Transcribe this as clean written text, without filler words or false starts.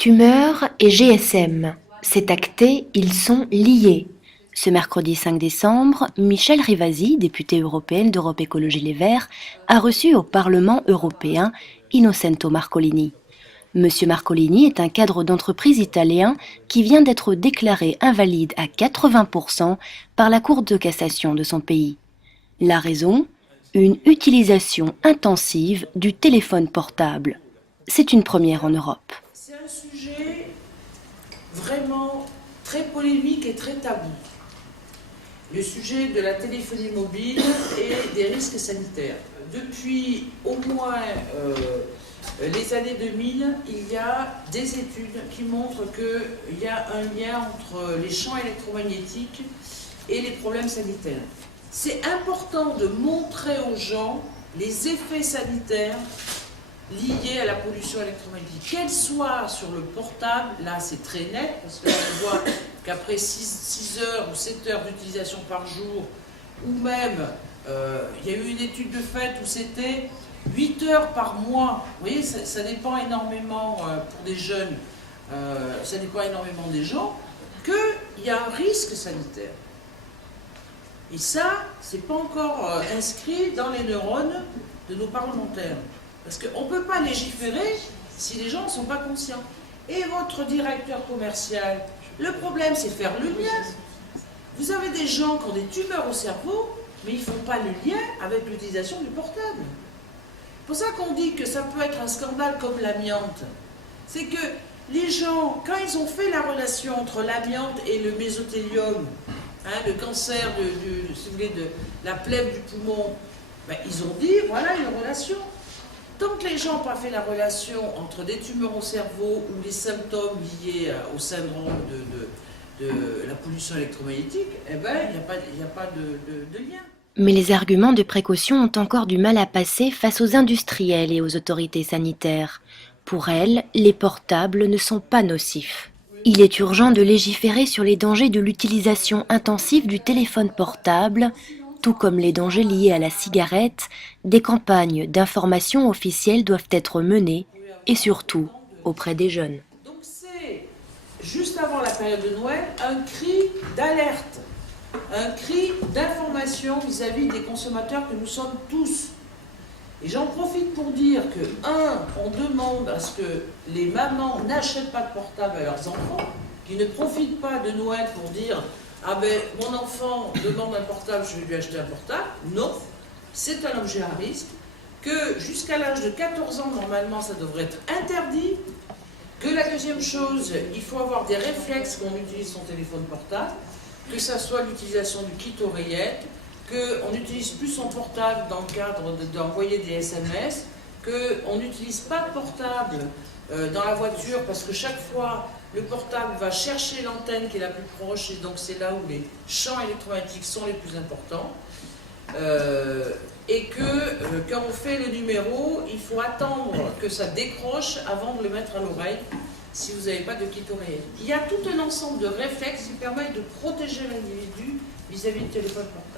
Tumeur et GSM, c'est acté, ils sont liés. Ce mercredi 5 décembre, Michèle Rivasi, députée européenne d'Europe Écologie Les Verts, a reçu au Parlement européen Innocento Marcolini. Monsieur Marcolini est un cadre d'entreprise italien qui vient d'être déclaré invalide à 80% par la Cour de cassation de son pays. La raison ? Une utilisation intensive du téléphone portable. C'est une première en Europe. C'est un sujet vraiment très polémique et très tabou. Le sujet de la téléphonie mobile et des risques sanitaires. Depuis au moins les années 2000, il y a des études qui montrent qu'il y a un lien entre les champs électromagnétiques et les problèmes sanitaires. C'est important de montrer aux gens les effets sanitaires liés à la pollution électromagnétique. Qu'elle soit sur le portable, là c'est très net, parce que là on voit qu'après 6 heures ou 7 heures d'utilisation par jour, ou même, il y a eu une étude de fait où c'était 8 heures par mois. Vous voyez, ça dépend énormément pour des jeunes, ça dépend énormément des gens, qu'il y a un risque sanitaire. Et ça, c'est pas encore inscrit dans les neurones de nos parlementaires. Parce qu'on ne peut pas légiférer si les gens ne sont pas conscients. Et votre directeur commercial, le problème c'est faire le lien. Vous avez des gens qui ont des tumeurs au cerveau, mais ils ne font pas le lien avec l'utilisation du portable. C'est pour ça qu'on dit que ça peut être un scandale comme l'amiante. C'est que les gens, quand ils ont fait la relation entre l'amiante et le mésothélium, le cancer si vous voulez, de la plèvre du poumon, ben, ils ont dit, voilà une relation. Tant que les gens n'ont pas fait la relation entre des tumeurs au cerveau ou les symptômes liés au syndrome de la pollution électromagnétique, eh ben, il n'y a pas de lien. Mais les arguments de précaution ont encore du mal à passer face aux industriels et aux autorités sanitaires. Pour elles, les portables ne sont pas nocifs. Il est urgent de légiférer sur les dangers de l'utilisation intensive du téléphone portable, tout comme les dangers liés à la cigarette. Des campagnes d'information officielles doivent être menées, et surtout auprès des jeunes. Donc c'est, juste avant la période de Noël, un cri d'alerte, un cri d'information vis-à-vis des consommateurs que nous sommes tous. Et j'en profite pour dire que, on demande à ce que les mamans n'achètent pas de portable à leurs enfants, qu'ils ne profitent pas de Noël pour dire « Ah ben, mon enfant demande un portable, je vais lui acheter un portable ». Non, c'est un objet à risque, que jusqu'à l'âge de 14 ans, normalement, ça devrait être interdit, que la deuxième chose, il faut avoir des réflexes quand on utilise son téléphone portable, que ça soit l'utilisation du kit oreillette, qu'on n'utilise plus son portable dans le cadre d'envoyer des SMS, qu'on n'utilise pas de portable dans la voiture parce que chaque fois le portable va chercher l'antenne qui est la plus proche et donc c'est là où les champs électromagnétiques sont les plus importants. Et que quand on fait le numéro, il faut attendre que ça décroche avant de le mettre à l'oreille si vous n'avez pas de kit oreillette. Il y a tout un ensemble de réflexes qui permettent de protéger l'individu vis-à-vis du téléphone portable.